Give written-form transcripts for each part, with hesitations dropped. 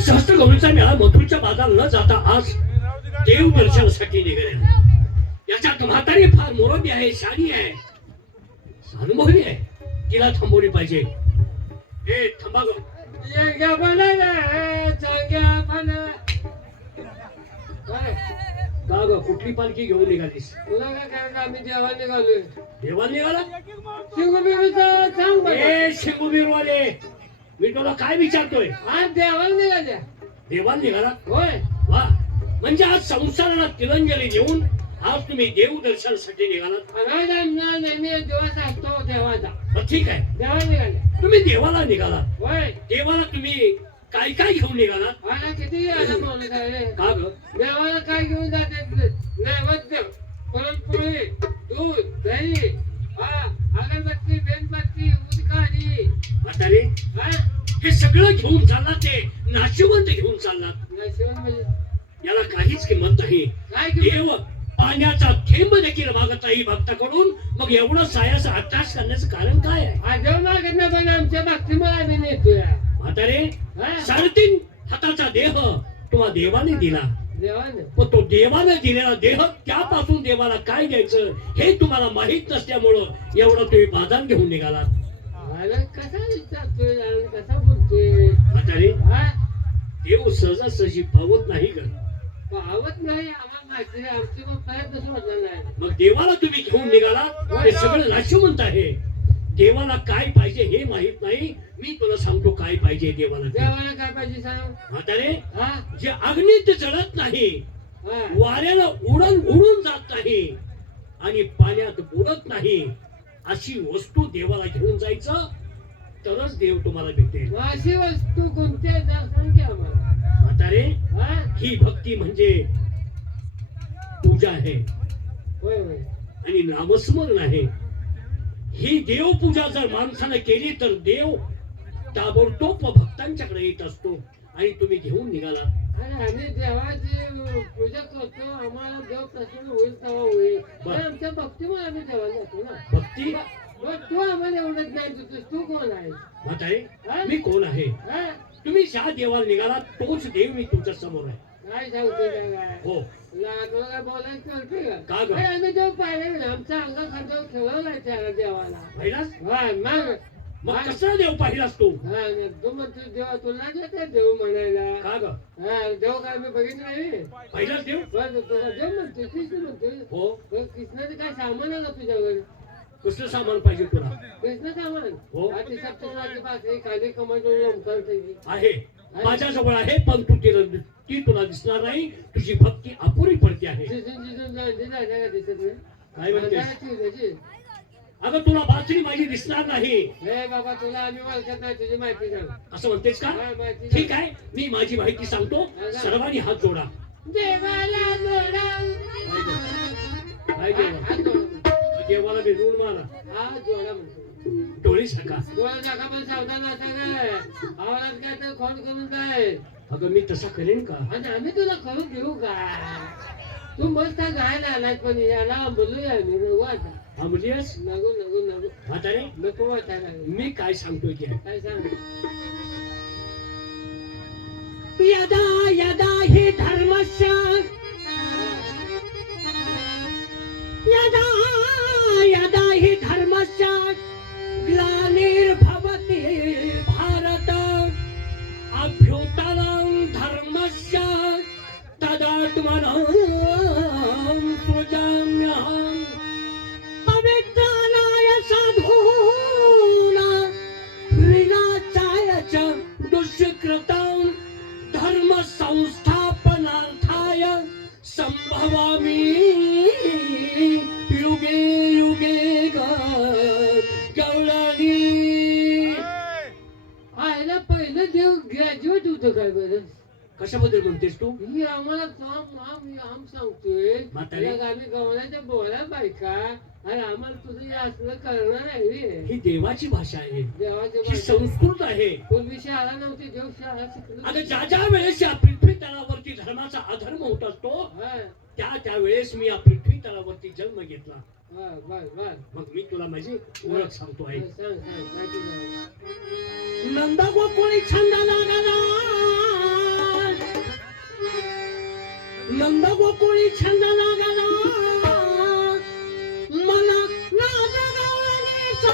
सहस्त्र गौरीचा मेळा मथुरच्या बाजार न जाता आज देव दर्शनासाठी निघाले. याच्यात म्हातारी फार मोरबी आहे, शानी आहे, अनुभवी आहे. तिला थांबवली पाहिजे. हे थांबा गं. का ग कुठली पालखी घेऊन निघालीस? तुला काय करायचं? आम्ही देवाला निघालोय. देवाला निघाला? शिवबीरचा सांग बरं. ए शिंगुबीरवाले, मी तुला काय विचारतोय? आज देवाला निघाल्या. देवाला निघाला? होय. वा, म्हणजे आज संसाराला तिरंजली देऊन आज तुम्ही देव दर्शनासाठी निघालात. नेहमी दिवस असतो देवाचा. ठीक आहे, देवाला निघाल्या. तुम्ही देवाला निघालात. होय. देवाला तुम्ही काय काय घेऊन निघालात? मला किती आला माणूस आहे. का ग? देवाला काय घेऊन जाते? नैवेद्य, पुरणपोळी, दूध, दही, अगरबत्ती, बेनबत्ती, उदकाडी. म्हातारे, हा? हे सगळं घेऊन चाललात, ते नाशिवंत घेऊन चाललात. नशिबात म्हणजे याला काहीच किंमत नाही. काय घेऊन? देव पाण्याचा थेंब देखील मागत नाही भक्ताकडून. मग एवढं सायाचा अट्टास करण्याचं कारण काय आहे? आजव मागत ना, पण आमच्या भक्तीमुळे आम्ही नेतोय. म्हातारे, हा? 3.5 हाताचा देह तुम्हा देवाने दिला. देवाने पण तो देवाने दिलेला देह, त्यापासून देवाला काय द्यायचं हे तुम्हाला माहित नसल्यामुळं एवढं तुम्ही बाजार घेऊन निघाला. मला कसा विचारतोय आणि कसा बोलतोय? म्हातारे, हा? देव सहजासहजी पावत नाही ग. पावत नाही. आम्हाला माहिती आहे. आमची मग प्रयत्न सोडला नाही. मग देवाला तुम्ही घेऊन निघाला, ते सगळं नाशिवंत आहे. देवाला काय पाहिजे हे माहित नाही. मी तुला सांगतो काय पाहिजे देवाला. देवाला काय पाहिजे सांग. म्हातारे, हा? जे अग्नीत जळत नाही, हा? वाऱ्याला उडून जात नाही आणि पाण्यात बुडत नाही, अशी वस्तू देवाला घेऊन जायचं, तरच देव तुम्हाला भेटेल. अशी वस्तू कोणती आहे जरा सांग की आम्हाला. म्हातारे, हा? ही भक्ती म्हणजे पूजा आहे होय होय. आणि नामस्मरण आहे. ही देवपूजा जर माणसानं केली तर देव ताबडतोब भक्तांच्याकडे येत असतो. आणि तुम्ही घेऊन निघाला. आणि आम्ही देवाची पूजा करतो. आम्हाला देव प्रसन्न होईल तेव्हा होईल. पण आमच्या भक्तीमुळे आम्ही देवाला जातो ना. भक्ती. मग तू आम्हाला एवढंच नाही देतोस. तू कोण आहे? म्हातारे, मी कोण आहे? हा? तुम्ही ज्या देवाला निघाला तोच देव मी तुमच्या समोर आहे. काय सांगतोय काय? हो. तुला काय बोलायचं कळतंय का? का ग? अरे आम्ही देव पाहिले. आमच्या अंगा खांद्यावर ठेवलाय त्या देवाला. पाहिलास? हा, मग कसा देव पाहिलास तू? हा, तू म्हणतो देवा तुला देते देव म्हणायला. का ग? हा, देव काय मी बघितलं नाही. पाहिलास देव? बरं, तुला देव म्हणतोय, कृष्ण म्हणतोय. हो. पण कृष्णाचं काय सामान आहे का तुझ्यावर? कसलं सामान पाहिजे तुला? कृष्ण सामान. हो. हा, ती सप्तशृंगाची बासरी, काली कमळ ओंकार त्याची. आहे, माझ्याजवळ आहे, पण तू ती तुला दिसणार नाही. तुझी भक्ती अपुरी पडते आहे. जिजून लांडी झाल्या का दिसत नाही? काय म्हणतेस? काय ठेवल्याची? अगं तुला बासरी माझी दिसणार नाही हे बाबा, तुला आम्ही ओळखत नाही. तुझी माहिती सांग. असं म्हणतेस का? हा, माहिती ठीक आहे, मी माझी माहिती सांगतो. सर्वांनी हात जोडा. देवाला जोडा. काय देवा? हात जोडा. देवाला भेटून मला हात जोडा म्हणतो. डोळे सका. डोळा टाका पण सावधान असा काय. आवाजात काय तर खोड करून काय. अगं मी तसा करेन का? आणि आम्ही तुला करून देऊ का? तू मस्त गायला आलाय, पण याला बोलूया मी नको आता. थांबलीस? नको नको नको म्हातारे, नको वाटायला. मी काय सांगतोय की काय सांग. यदा यदा हि धर्मस्य यदा यदा हि धर्मस्य ग्लानिर्भवति भारत अभ्युत्थनं धर्मस्य तदात्मनं सृजाम्यहम् पवित्राणाय साधूनां विनाशाय च दुष्कृतं धर्म संस्थापनार्थाय संभवामि युगे युगे गवळणी. आयला पहिलं देव ग्रॅज्युएट होतं काय बरं? कशाबद्दल म्हणतेस तू? ही आम्हाला आम सांगतोय. म्हातारे. आम्ही गवळ्याच्या बोळ्या बायका आणि आम्हाला तुझं हे असलं करणार आहे. ही देवाची भाषा आहे, देवाच्या ही संस्कृत आहे. पूर्वी शाळा नव्हती, देव शाळा शिकलो. आता ज्या ज्या वेळेस या पृथ्वी तलावरती धर्माचा अधर्म होत असतो, हा, त्या वेळेस मी या पृथ्वी तलावरती जन्म घेतला. हा, बर बर. मग मी तुला माझी ओळख सांगतो आहे. सांग सांग काय तुझं? नंद गोकुळी छंद लागला नंद गोकुळी छंद लागला मला नाद गावळीचा.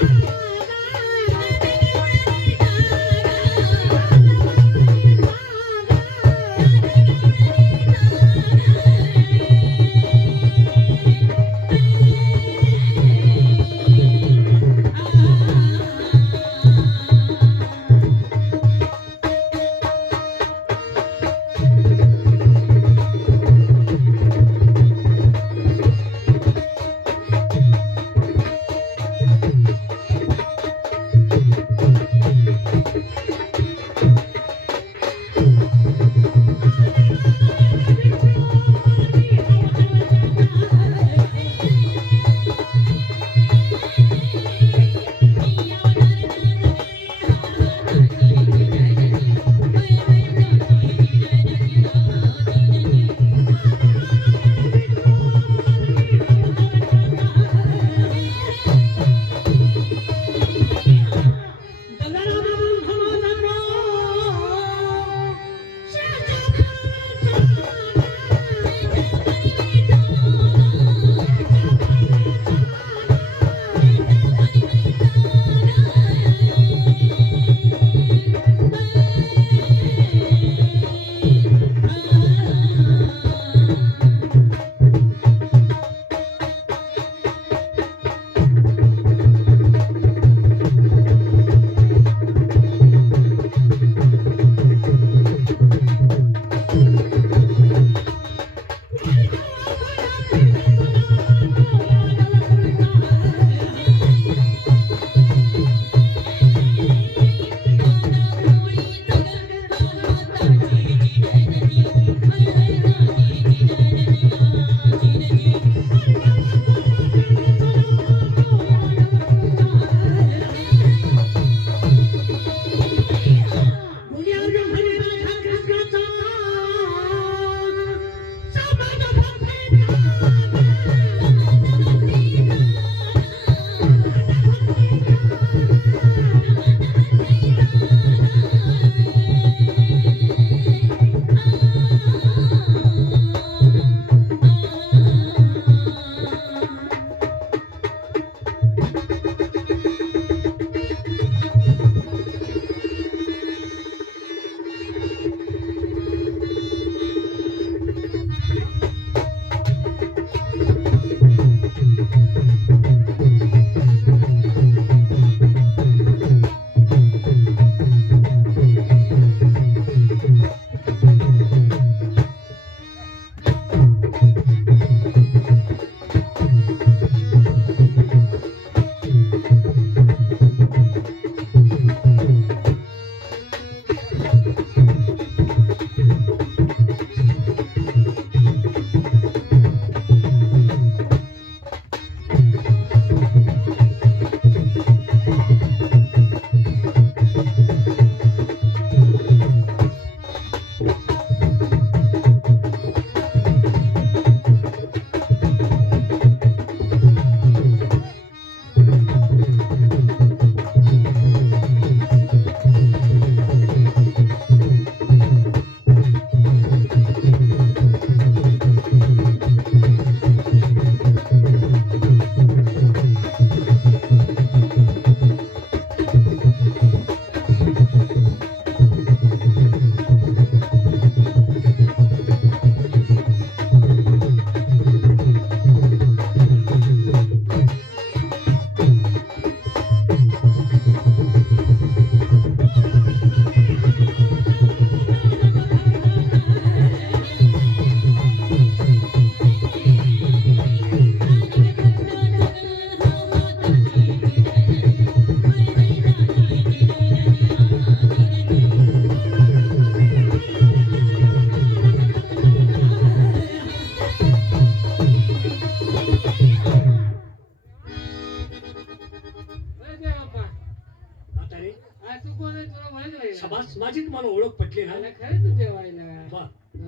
शाबास, माझी तुम्हाला ओळख पटली ना? मला खरंच जेवायला वा.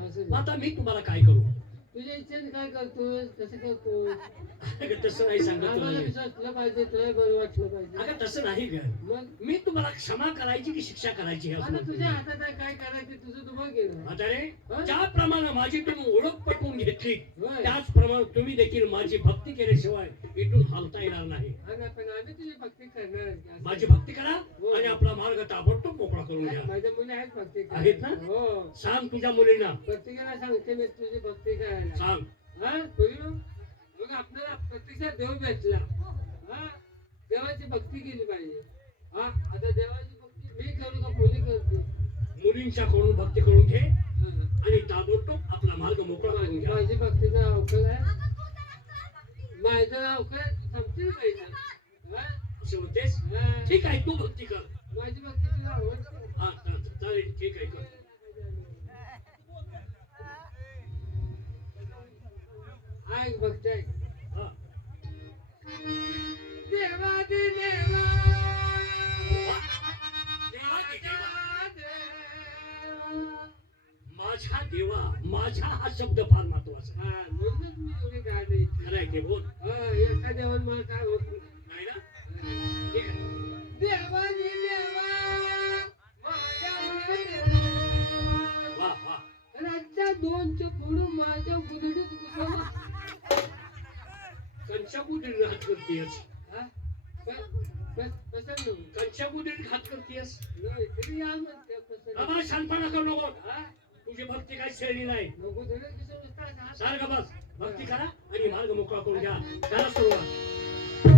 असं मग आता मी तुम्हाला काय करू? तुझ्या इच्छेने काय करतोस कसं करतोस अगं तसं नाही सांगत तुला आम्हाला मी. विश्वास तुला पाहिजे तुला बरं वाटलं पाहिजे अगं तसं नाही ग. मग मी तुम्हाला क्षमा करायची की शिक्षा करायची हे आता असं तुझ्या म्हणतो. हातात आहे, काय करायचं तुझं तू बघ गेलं. म्हातारे हं? ज्याप्रमाणे माझी तुम्ही ओळख पटवून घेतली होय. त्याचप्रमाणे तुम्ही देखील माझी भक्ती केल्याशिवाय इथून हलता येणार नाही. हा ना, पण आम्ही तुझी भक्ती करणार आहे. असं. माझी भक्ती करा हो. आणि आपला मार्ग ताबडतोब मोकळा करून घ्या. माझ्या मुली आहेत भक्ती करायला. आहेत ना? हो, सांग तुझ्या मुलींना, प्रत्येकाला सांगते मी तुझी भक्ती करायला. सांग. हा बोललो मग आपल्याला प्रत्यक्षात देव भेटला. हा देवाची भक्ती केली पाहिजे. हा आता देवाची भक्ती मी करू का मुली करते? मुलींच्या कडून भक्ती करून घे हा. आणि ताबडतोब आपला मार्ग मोकळा करून घ्या. माझी भक्तीचा अवकाश आहे. माझं अवकाश थांबतील पाहिजे. हा? असे म्हणतेस? हा. ठीक आहे, तू भक्ती कर. माझी भक्ती तुला आवडते. हा चालेल, ठीक आहे, कर. ऐक भक्ती ऐक. हा. देवा दे देवा वा. देवा की देवा. देवा. माझ्या देवा, माझ्या हा शब्द फार महत्वाचा आहे. हा म्हणूनच मी एवढी गाणी. खरं आहे ते बोल. हा एका देवान मला काय होत नाही. नाही ना? ठीक आहे. देवानी देवा माझ्या देवा. वा वा. रातच्या 2च्या पुढं माझ्या गुदडीत घुसवलं. कंचाकुदीत घात करतेस. हा? कसं नाही? कंचाकुदीत घात करतेस. नाही, तरी या म्हणते कसं बाबा शांतपणा करू नको. हा? तुझी भक्ती काही श्रेणी नाही. नको धडे घुसवलं का? सारखं बस. भक्ती करा आणि मार्ग मोकळा करून घ्या. करा सुरुवात.